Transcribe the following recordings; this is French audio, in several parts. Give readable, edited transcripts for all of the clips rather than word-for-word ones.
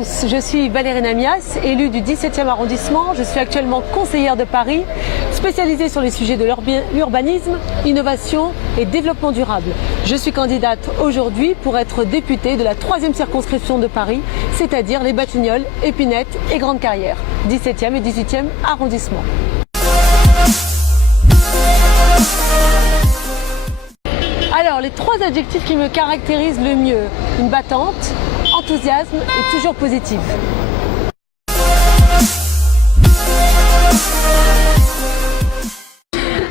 tous, je suis Valérie Namias, élue du 17e arrondissement. Je suis actuellement conseillère de Paris, spécialisée sur les sujets de l'urbanisme, innovation et développement durable. Je suis candidate aujourd'hui pour être députée de la 3e circonscription de Paris, c'est-à-dire les Batignolles, Épinette et Grande Carrière, 17e et 18e arrondissement. Alors, les 3 adjectifs qui me caractérisent le mieux: une battante, enthousiasme et toujours positive.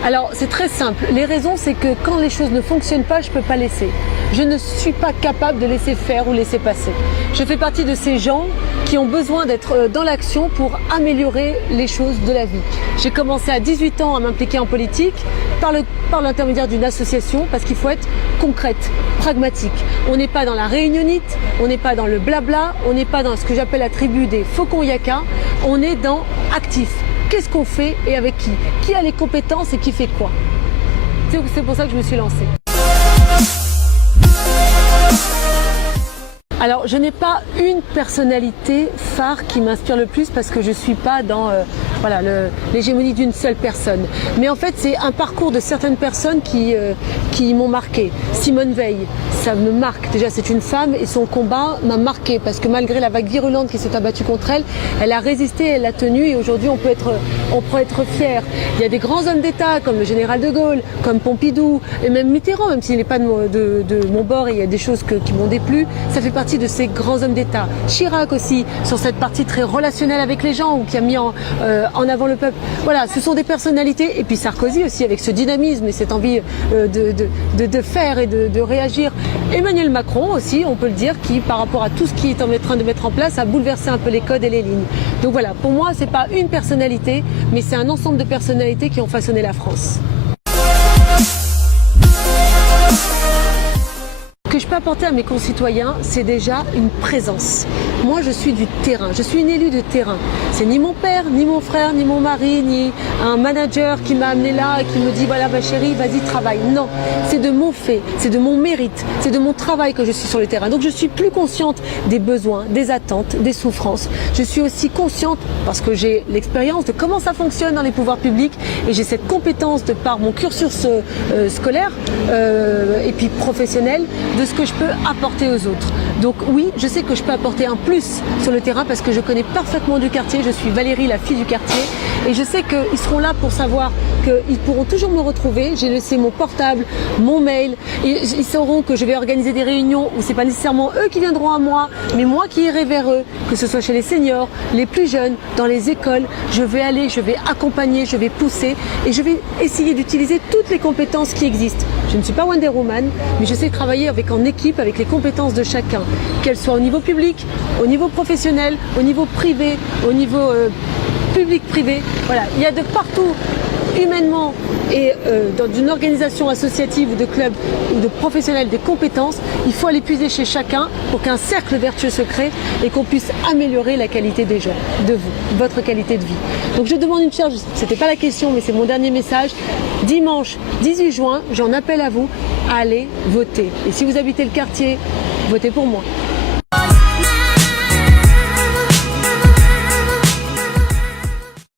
Alors, c'est très simple. Les raisons, c'est que quand les choses ne fonctionnent pas, je ne peux pas laisser. Je ne suis pas capable de laisser faire ou laisser passer. Je fais partie de ces gens qui ont besoin d'être dans l'action pour améliorer les choses de la vie. J'ai commencé à 18 ans à m'impliquer en politique par l'intermédiaire d'une association, parce qu'il faut être concrète, pragmatique. On n'est pas dans la réunionnite, on n'est pas dans le blabla, on n'est pas dans ce que j'appelle la tribu des faucons yaka, on est dans actif. Qu'est-ce qu'on fait et avec qui? Qui a les compétences et qui fait quoi? C'est pour ça que je me suis lancée. Alors, je n'ai pas une personnalité phare qui m'inspire le plus, parce que je ne suis pas dans l'hégémonie d'une seule personne. Mais en fait, c'est un parcours de certaines personnes qui m'ont marqué. Simone Veil, ça me marque. Déjà, c'est une femme et son combat m'a marqué, parce que malgré la vague virulente qui s'est abattue contre elle, elle a résisté, elle l'a tenue, et aujourd'hui, on peut être fier. Il y a des grands hommes d'État comme le général de Gaulle, comme Pompidou, et même Mitterrand, même s'il n'est pas de mon bord et il y a des choses qui m'ont déplu. Ça fait partie de ces grands hommes d'État. Chirac aussi, sur cette partie très relationnelle avec les gens, ou qui a mis en avant le peuple. Voilà, ce sont des personnalités. Et puis Sarkozy aussi, avec ce dynamisme et cette envie de faire et de réagir. Emmanuel Macron aussi, on peut le dire, qui par rapport à tout ce qu'il est en train de mettre en place, a bouleversé un peu les codes et les lignes. Donc voilà, pour moi, c'est pas une personnalité, mais c'est un ensemble de personnalités qui ont façonné la France. Ce que je peux apporter à mes concitoyens, c'est déjà une présence. Moi, je suis du terrain, je suis une élue de terrain. C'est ni mon père, ni mon frère, ni mon mari, ni un manager qui m'a amené là et qui me dit voilà ma chérie, vas-y travaille. Non, c'est de mon fait, c'est de mon mérite, c'est de mon travail que je suis sur le terrain. Donc je suis plus consciente des besoins, des attentes, des souffrances. Je suis aussi consciente, parce que j'ai l'expérience de comment ça fonctionne dans les pouvoirs publics, et j'ai cette compétence de par mon cursus scolaire et puis professionnel, de ce que je peux apporter aux autres. Donc oui, je sais que je peux apporter un plus sur le terrain, parce que je connais parfaitement du quartier. Je suis Valérie, la fille du quartier, et je sais qu'ils seront là pour savoir qu'ils pourront toujours me retrouver. J'ai laissé mon portable, mon mail, et ils sauront que je vais organiser des réunions où c'est pas nécessairement eux qui viendront à moi, mais moi qui irai vers eux, que ce soit chez les seniors, les plus jeunes, dans les écoles. Je vais aller, je vais accompagner, je vais pousser, et je vais essayer d'utiliser toutes les compétences qui existent. Je ne suis pas Wonder Woman, mais je sais travailler en équipe avec les compétences de chacun, qu'elles soient au niveau public, au niveau professionnel, au niveau privé, au niveau public-privé. Voilà, il y a de partout, humainement et dans une organisation associative ou de club ou de professionnels, des compétences. Il faut aller puiser chez chacun pour qu'un cercle vertueux se crée et qu'on puisse améliorer la qualité des gens, de vous, votre qualité de vie. Donc je demande une chose, c'était pas la question, mais c'est mon dernier message. Dimanche 18 juin, j'en appelle à vous à aller voter. Et si vous habitez le quartier, votez pour moi.